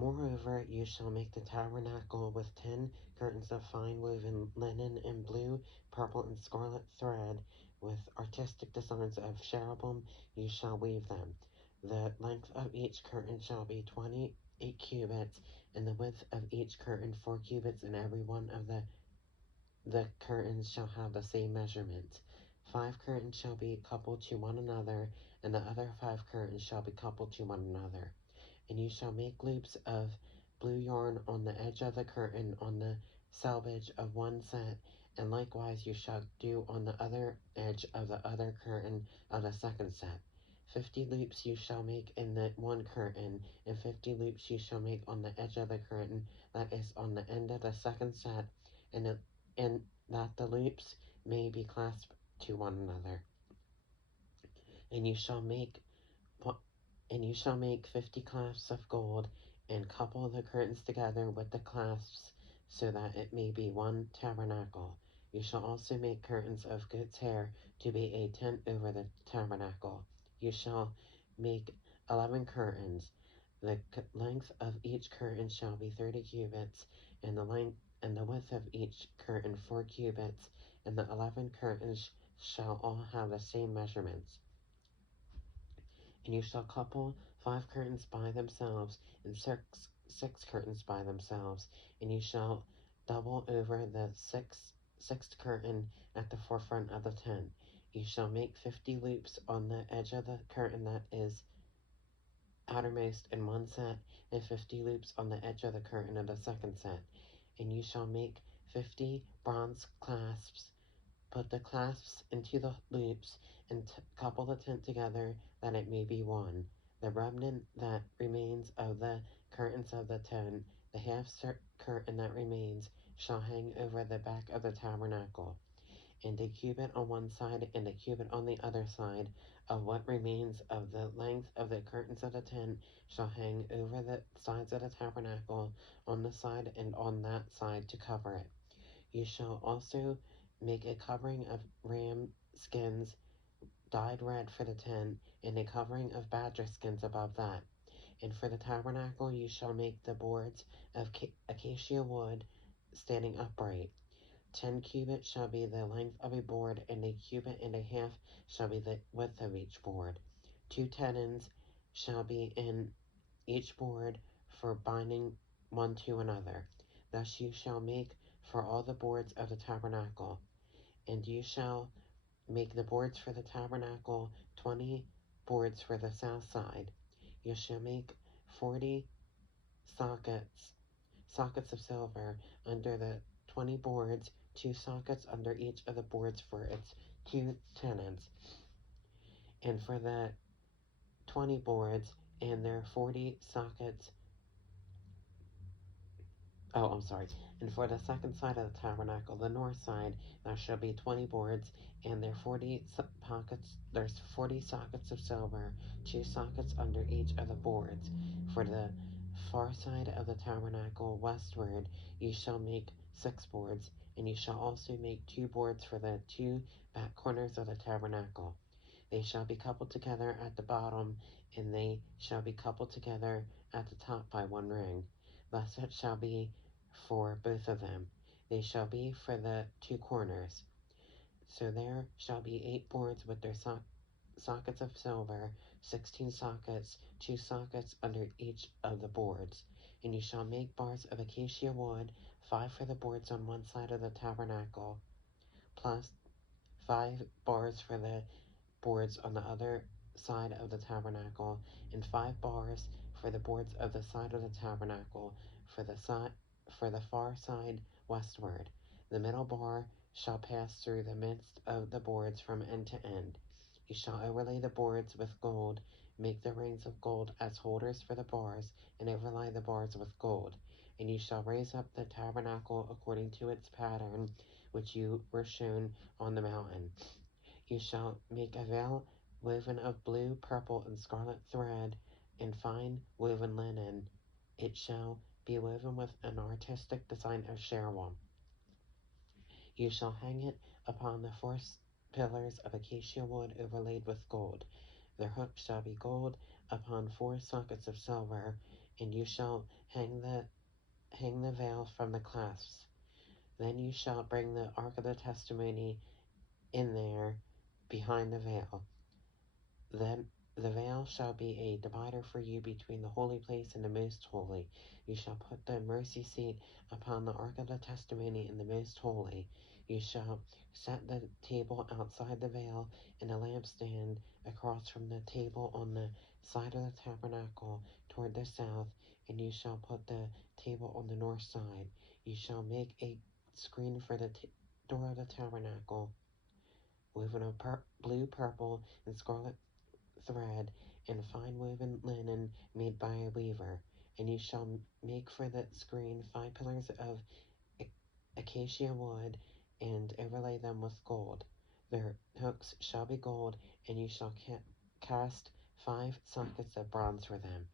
Moreover, you shall make the tabernacle with 10 curtains of fine woven linen and blue, purple, and scarlet thread, with artistic designs of cherubim you shall weave them. The length of each curtain shall be 28 cubits, and the width of each curtain 4 cubits, and every one of the curtains shall have the same measurement. 5 curtains shall be coupled to one another, and the other 5 curtains shall be coupled to one another. And you shall make loops of blue yarn on the edge of the curtain on the selvage of one set, and likewise you shall do on the other edge of the other curtain of the second set. 50 loops you shall make in the one curtain, and 50 loops you shall make on the edge of the curtain that is on the end of the second set, and that the loops may be clasped to one another. And you shall make 50 clasps of gold, and couple the curtains together with the clasps, so that it may be one tabernacle. You shall also make curtains of goat's hair to be a tent over the tabernacle. You shall make 11 curtains. The length of each curtain shall be 30 cubits, and the width of each curtain 4 cubits, and the 11 curtains shall all have the same measurements. And you shall couple 5 curtains by themselves, and six curtains by themselves, and you shall double over the sixth curtain at the forefront of the tent. You shall make 50 loops on the edge of the curtain that is outermost in one set, and 50 loops on the edge of the curtain of the second set. And you shall make 50 bronze clasps. Put the clasps into the loops, and couple the tent together, that it may be one. The remnant that remains of the curtains of the tent, the half curtain that remains, shall hang over the back of the tabernacle. And a cubit on one side, and a cubit on the other side, of what remains of the length of the curtains of the tent, shall hang over the sides of the tabernacle, on the side and on that side, to cover it. You shall also make a covering of ram skins dyed red for the tent, and a covering of badger skins above that. And for the tabernacle you shall make the boards of acacia wood standing upright. 10 cubits shall be the length of a board, and a cubit and a half shall be the width of each board. 2 tenons shall be in each board for binding one to another. Thus you shall make for all the boards of the tabernacle. And you shall make the boards for the tabernacle 20 boards for the south side. You shall make 40 sockets of silver under the 20 boards, 2 sockets under each of the boards for its 2 tenons. And for the 20 boards and their 40 sockets, and for the second side of the tabernacle, the north side, there shall be 20 boards, and their 40 sockets. There's 40 sockets of silver, 2 sockets under each of the boards. For the far side of the tabernacle westward, you shall make 6 boards, and you shall also make 2 boards for the 2 back corners of the tabernacle. They shall be coupled together at the bottom, and they shall be coupled together at the top by one ring. Thus it shall be for both of them. They shall be for the 2 corners. So there shall be 8 boards with their sockets of silver, 16 sockets, 2 sockets under each of the boards. And you shall make bars of acacia wood, 5 for the boards on one side of the tabernacle, plus 5 bars for the boards on the other side of the tabernacle, and 5 bars for the boards of the side of the tabernacle for the far side westward. The middle bar shall pass through the midst of the boards from end to end. You shall overlay the boards with gold, make the rings of gold as holders for the bars, and overlay the bars with gold. And you shall raise up the tabernacle according to its pattern, which you were shown on the mountain. You shall make a veil woven of blue, purple, and scarlet thread, and fine woven linen. It shall be woven with an artistic design of cherubim. You shall hang it upon the 4 pillars of acacia wood overlaid with gold. Their hooks shall be gold upon 4 sockets of silver, and you shall hang the veil from the clasps. Then you shall bring the ark of the testimony in there behind the veil. Then the veil shall be a divider for you between the holy place and the most holy. You shall put the mercy seat upon the ark of the testimony in the most holy. You shall set the table outside the veil and a lampstand across from the table on the side of the tabernacle toward the south, and you shall put the table on the north side. You shall make a screen for the door of the tabernacle, woven of blue, purple, and scarlet thread, and fine woven linen made by a weaver. And you shall make for the screen 5 pillars of acacia wood, and overlay them with gold. Their hooks shall be gold, and you shall cast 5 sockets of bronze for them.